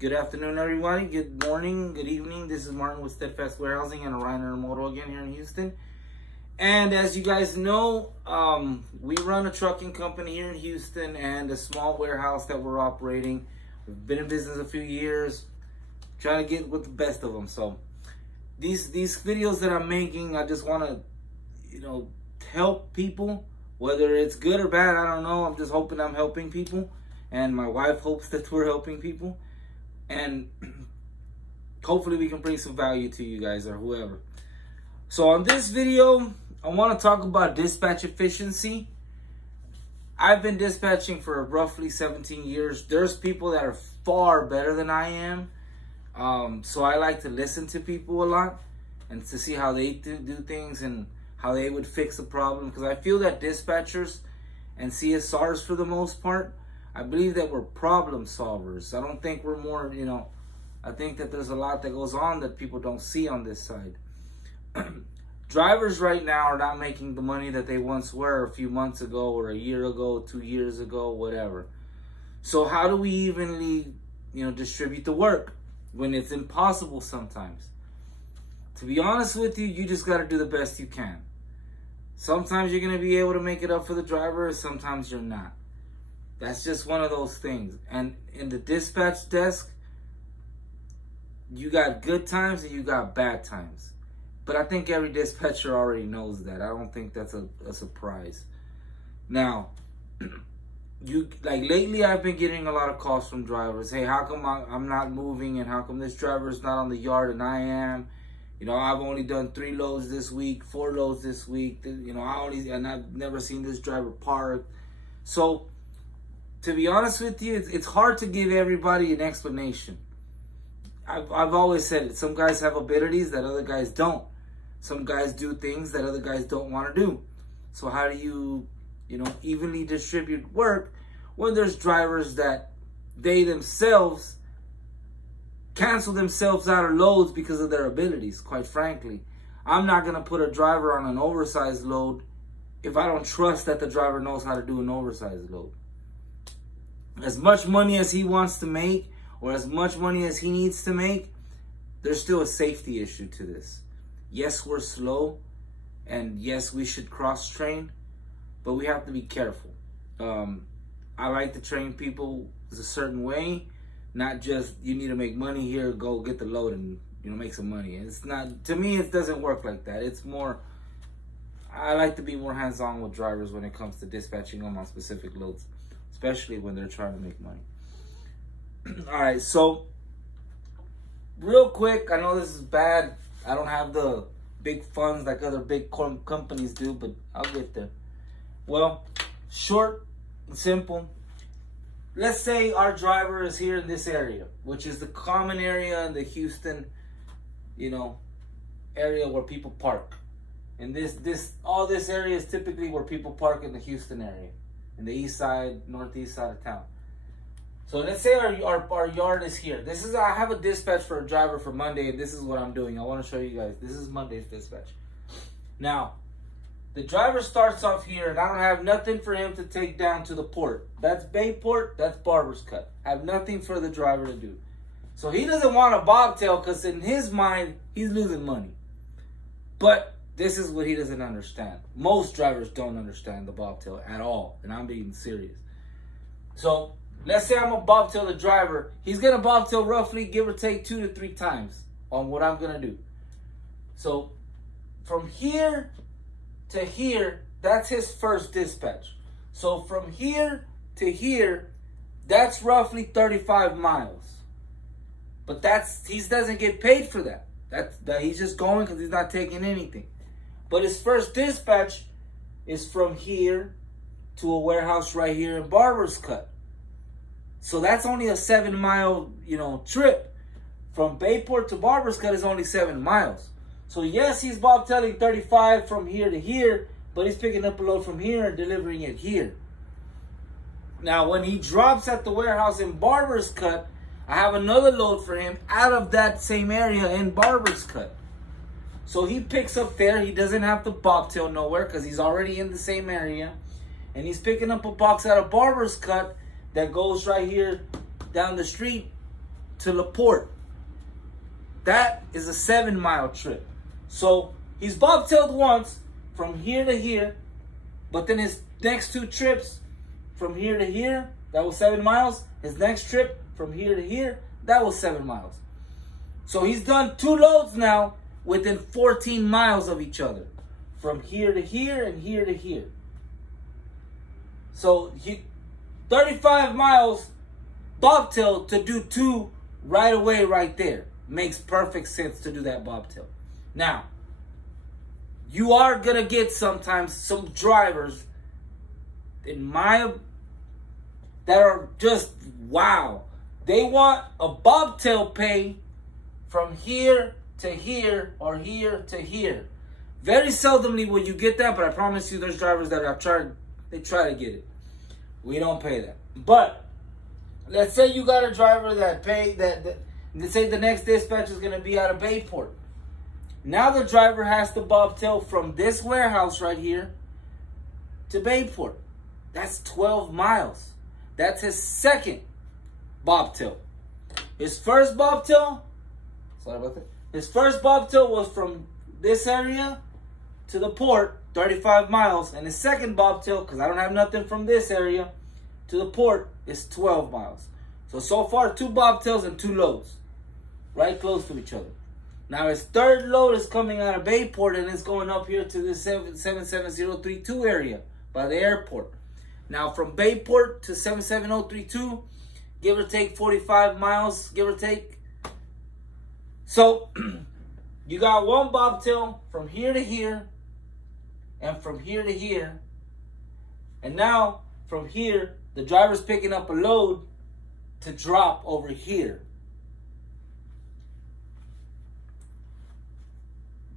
Good afternoon, everybody. Good morning, good evening. This is Martin with Steadfast Warehousing and Orion Intermodal again here in Houston. And as you guys know, we run a trucking company here in Houston and a small warehouse that we're operating. We've been in business a few years, trying to get with the best of them. So these videos that I'm making, I just want to, help people. Whether it's good or bad, I don't know. I'm just hoping I'm helping people. And my wife hopes that we're helping people. And hopefully we can bring some value to you guys or whoever. So on this video, I want to talk about dispatch efficiency. I've been dispatching for roughly 17 years. There's people that are far better than I am. So I like to listen to people a lot and to see how they do things and how they would fix the problem. Because I feel that dispatchers and CSRs, for the most part, I believe that we're problem solvers. I don't think we're more, I think that there's a lot that goes on that people don't see on this side. Drivers right now are not making the money that they once were a few months ago or a year ago, 2 years ago, whatever. So how do we evenly, distribute the work when it's impossible sometimes? To be honest with you, you just got to do the best you can. Sometimes you're going to be able to make it up for the driver, sometimes you're not. That's just one of those things. And in the dispatch desk, you got good times and you got bad times. But I think every dispatcher already knows that. I don't think that's a surprise. Now, lately I've been getting a lot of calls from drivers. Hey, how come I'm not moving, and how come this driver is not on the yard and I am? I've only done 3 loads this week, 4 loads this week. And I've never seen this driver park. So, to be honest with you, it's hard to give everybody an explanation. I've always said it. Some guys have abilities that other guys don't. Some guys do things that other guys don't want to do. So how do you, evenly distribute work when there's drivers that they themselves cancel themselves out of loads because of their abilities, quite frankly. I'm not going to put a driver on an oversized load if I don't trust that the driver knows how to do an oversized load. As much money as he wants to make or as much money as he needs to make, there's still a safety issue to this. Yes, we're slow, and yes, we should cross-train, but we have to be careful. I like to train people a certain way, not just you need to make money here, go get the load and make some money. It's not, to me, it doesn't work like that. It's more, I like to be more hands-on with drivers when it comes to dispatching them on specific loads, especially when they're trying to make money. All right, so real quick, I know this is bad. I don't have the big funds like other big companies do, but I'll get there. Well, short and simple. Let's say our driver is here in this area, which is the common area in the Houston, area where people park. And all this area is typically where people park in the Houston area, in the east side, northeast side of town. So let's say our yard is here. I have a dispatch for a driver for Monday, and this is what I'm doing. I want to show you guys. This is Monday's dispatch. Now, the driver starts off here, and I don't have nothing for him to take down to the port. That's Bayport, that's Barber's Cut. I have nothing for the driver to do. So he doesn't want a bobtail because in his mind, he's losing money. But this is what he doesn't understand. Most drivers don't understand the bobtail at all, and I'm being serious. So let's say I'm a bobtail the driver. He's going to bobtail roughly, give or take, 2 to 3 times on what I'm going to do. So from here to here, that's his first dispatch. So from here to here, that's roughly 35 miles. But he doesn't get paid for that. That he's just going because he's not taking anything. But his first dispatch is from here to a warehouse right here in Barber's Cut. So that's only a 7-mile, trip. From Bayport to Barber's Cut is only 7 miles. So yes, he's bobtailing 35 from here to here, but he's picking up a load from here and delivering it here. Now, when he drops at the warehouse in Barber's Cut, I have another load for him out of that same area in Barber's Cut. So he picks up there. He doesn't have to bobtail nowhere because he's already in the same area. And he's picking up a box out of Barber's Cut that goes right here down the street to LaPorte. That is a 7-mile trip. So he's bobtailed once from here to here, but then his next 2 trips from here to here, that was 7 miles. His next trip from here to here, that was 7 miles. So he's done 2 loads now within 14 miles of each other. From here to here and here to here. So 35 miles bobtail to do 2 right away right there. Makes perfect sense to do that bobtail. Now, you are going to get sometimes some drivers that are just wow. They want a bobtail pay from here to here or here to here. Very seldomly will you get that, but I promise you there's drivers that they try to get it. We don't pay that. But let's say you got a driver that let's say the next dispatch is going to be out of Bayport. Now the driver has to bobtail from this warehouse right here to Bayport. That's 12 miles. That's his second bobtail. His first bobtail, sorry about that. His first bobtail was from this area to the port, 35 miles. And his second bobtail, because I don't have nothing from this area to the port, is 12 miles. So far, 2 bobtails and 2 loads. Right close to each other. Now his third load is coming out of Bayport and it's going up here to the 77032 area by the airport. Now from Bayport to 77032, give or take 45 miles, give or take. So you got 1 bobtail from here to here and from here to here. And now from here, the driver's picking up a load to drop over here.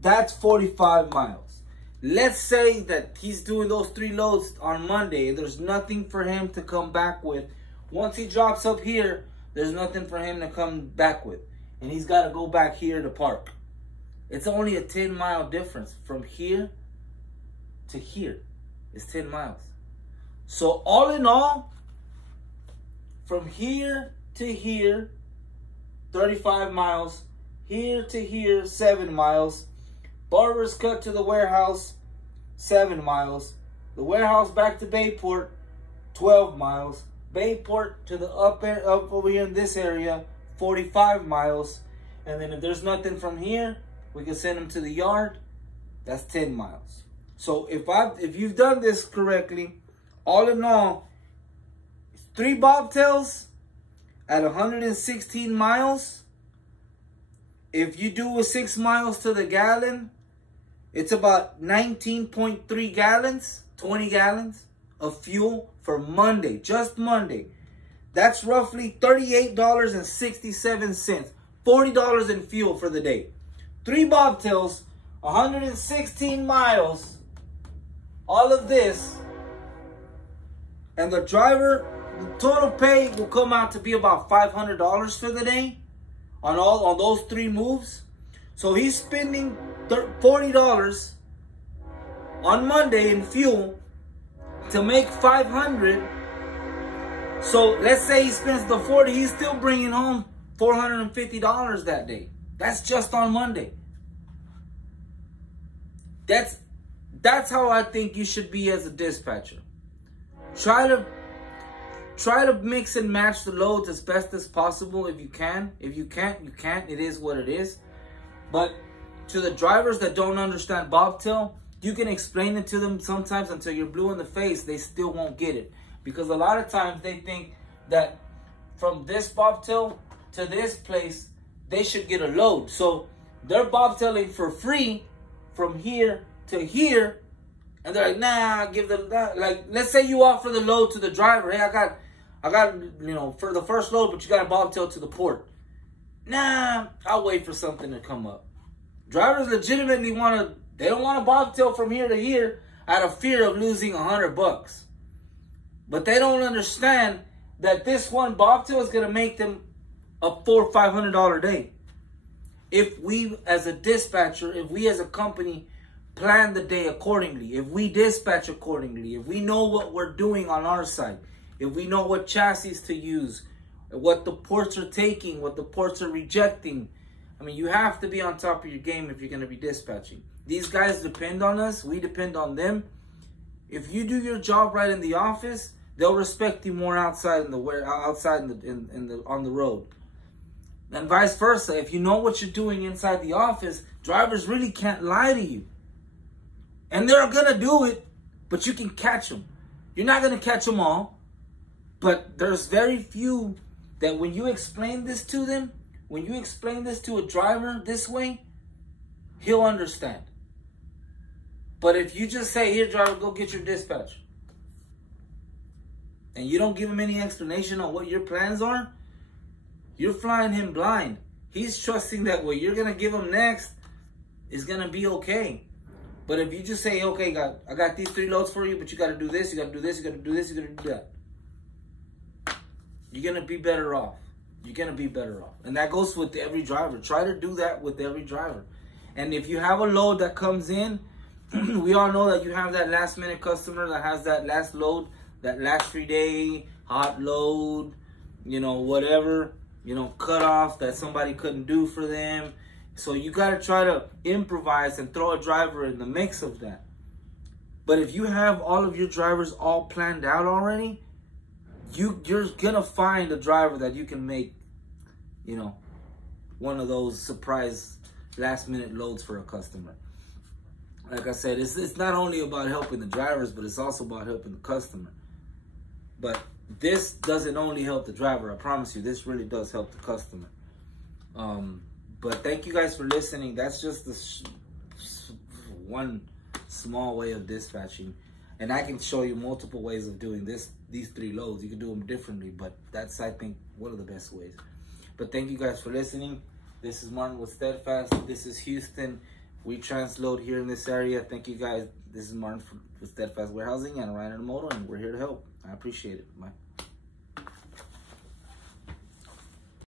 That's 45 miles. Let's say that he's doing those 3 loads on Monday. There's nothing for him to come back with. Once he drops up here, there's nothing for him to come back with. And he's got to go back here to park. It's only a 10-mile difference from here to here. It's 10 miles. So all in all, from here to here, 35 miles. Here to here, 7 miles. Barber's Cut to the warehouse, 7 miles. The warehouse back to Bayport, 12 miles. Bayport to the up over here in this area, 45 miles. And then if there's nothing from here, we can send him to the yard. That's 10 miles. So if you've done this correctly, all in all, 3 bobtails at 116 miles. If you do a 6 miles to the gallon, it's about 19.3 gallons, 20 gallons of fuel for Monday, just Monday. That's roughly $38.67, $40 in fuel for the day. 3 bobtails, 116 miles, all of this. And the driver, the total pay will come out to be about $500 for the day on those 3 moves. So he's spending $40 on Monday in fuel to make $500. So let's say he spends the $40, he's still bringing home $450 that day. That's just on Monday. That's how I think you should be as a dispatcher. Try to mix and match the loads as best as possible if you can. If you can't, you can't. It is what it is. But to the drivers that don't understand bobtail, you can explain it to them sometimes until you're blue in the face. They still won't get it. Because a lot of times they think that from this bobtail to this place, they should get a load. So they're bobtailing for free from here to here. And they're like, nah, like, let's say you offer the load to the driver. Hey, I got, you know, for the first load, but you got a bobtail to the port. Nah, I'll wait for something to come up. Drivers legitimately they don't want a bobtail from here to here out of fear of losing $100. But they don't understand that this one bobtail is going to make them a $400 or $500 day. If we as a dispatcher, if we as a company plan the day accordingly, if we dispatch accordingly, if we know what we're doing on our side, if we know what chassis to use, what the ports are taking, what the ports are rejecting. I mean, you have to be on top of your game if you're going to be dispatching. These guys depend on us. We depend on them. If you do your job right in the office, they'll respect you more outside on the road. And vice versa. If you know what you're doing inside the office, drivers really can't lie to you. And they're going to do it, but you can catch them. You're not going to catch them all, but there's very few that when you explain this to them, when you explain this to a driver this way, he'll understand. But if you just say, here, driver, go get your dispatch, and you don't give him any explanation on what your plans are, you're flying him blind. He's trusting that what you're going to give him next is going to be okay. But if you just say, okay, I got these 3 loads for you, but you got to do this, you got to do this, you got to do this, you got to do that, you're going to be better off. You're going to be better off. And that goes with every driver. Try to do that with every driver. And if you have a load that comes in, we all know that you have that last minute customer that has that last load, that last 3-day hot load, you know, whatever, you know, cut off that somebody couldn't do for them. So you got to try to improvise and throw a driver in the mix of that. But if you have all of your drivers all planned out already, you're going to find a driver that you can make, you know, one of those surprise last minute loads for a customer. Like I said, it's not only about helping the drivers, but it's also about helping the customer. But this doesn't only help the driver. I promise you, this really does help the customer. But thank you guys for listening. That's just one small way of dispatching. And I can show you multiple ways of doing these 3 loads. You can do them differently, but that's, I think, one of the best ways. But thank you guys for listening. This is Martin with Steadfast. This is Houston. We transload here in this area. Thank you guys. This is Martin with Steadfast Warehousing and Ryder Moto, and we're here to help. I appreciate it. Bye.